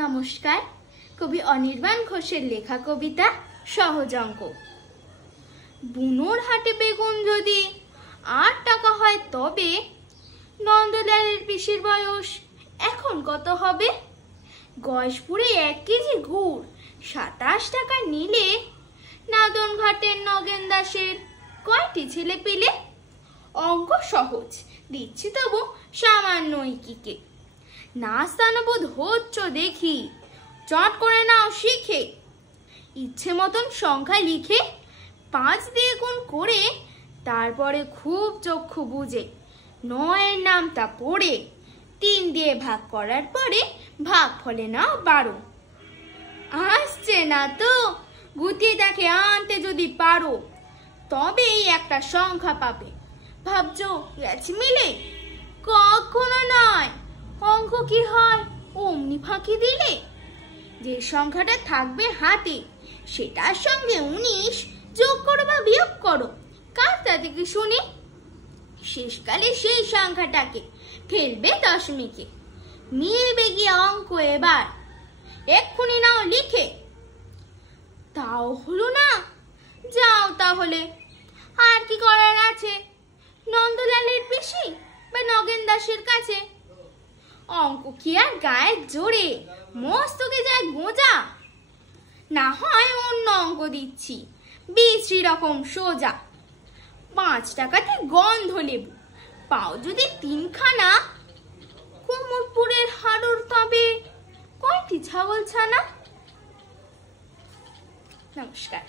নমস্কার। কবি অনির্বাণ ঘোষের লেখা কবিতা সহজ অঙ্ক। বুনোর হাটে বেগুন যদি 8 টাকা হয় তবে নন্দলালের পিসির বয়স এখন কত হবে? গয়েশপুরে 1 কেজি গুড় 27 টাকা নিলে নাদন ঘাটের নগেন দাসের কয়টি ছেলে পেলে? অঙ্ক সহজ, দিচ্ছি তবু সামান্য ইকিকে। নাস্তানুবোধ হচ্ছ দেখি, চট করে নাও শিখে। ইচ্ছে মতন সংখ্যা লিখে 5 দিয়ে গুণ করে, তারপরে খুব চক্ষু বুঝে 9-এর নামটা পড়ে 3 দিয়ে ভাগ করার পরে ভাগ ফলে নাও 12। আসছে না তো? গুটিয়ে দেখে আনতে যদি পারো, তবেই একটা সংখ্যা পাবে। ভাবছো গেছে মিলে? কখনো নয়। অঙ্ক কি হয় অমনি ফাঁকি দিলে? যে সংখ্যাটা থাকবে হাতে সেটার সঙ্গে 19 যোগ করো বা বিয়োগ করো, কারটা থেকে শুনি। শেষকালে সেই সংখ্যাটাকে ফেলবে দশমিকে। মিলবে গিয়ে অঙ্ক এবার, এক্ষুনি নাও লিখে। তাও হলো না? যাও তাহলে, আর কি করার আছে নন্দলালের পিসি বা নগেন দাসের কাছে। অঙ্ক কি আর গায়ের জোরে মস্তকে যায় গোজা? না হয় অন্য অঙ্ক দিচ্ছি, বিশ্রী রকম সোজা। 5 টাকাতে গন্ধ লেবু পাও যদি 3 খানা, কুমোরপুরের হাড়ুর তবে কয়টি ছাগল ছানা? নমস্কার।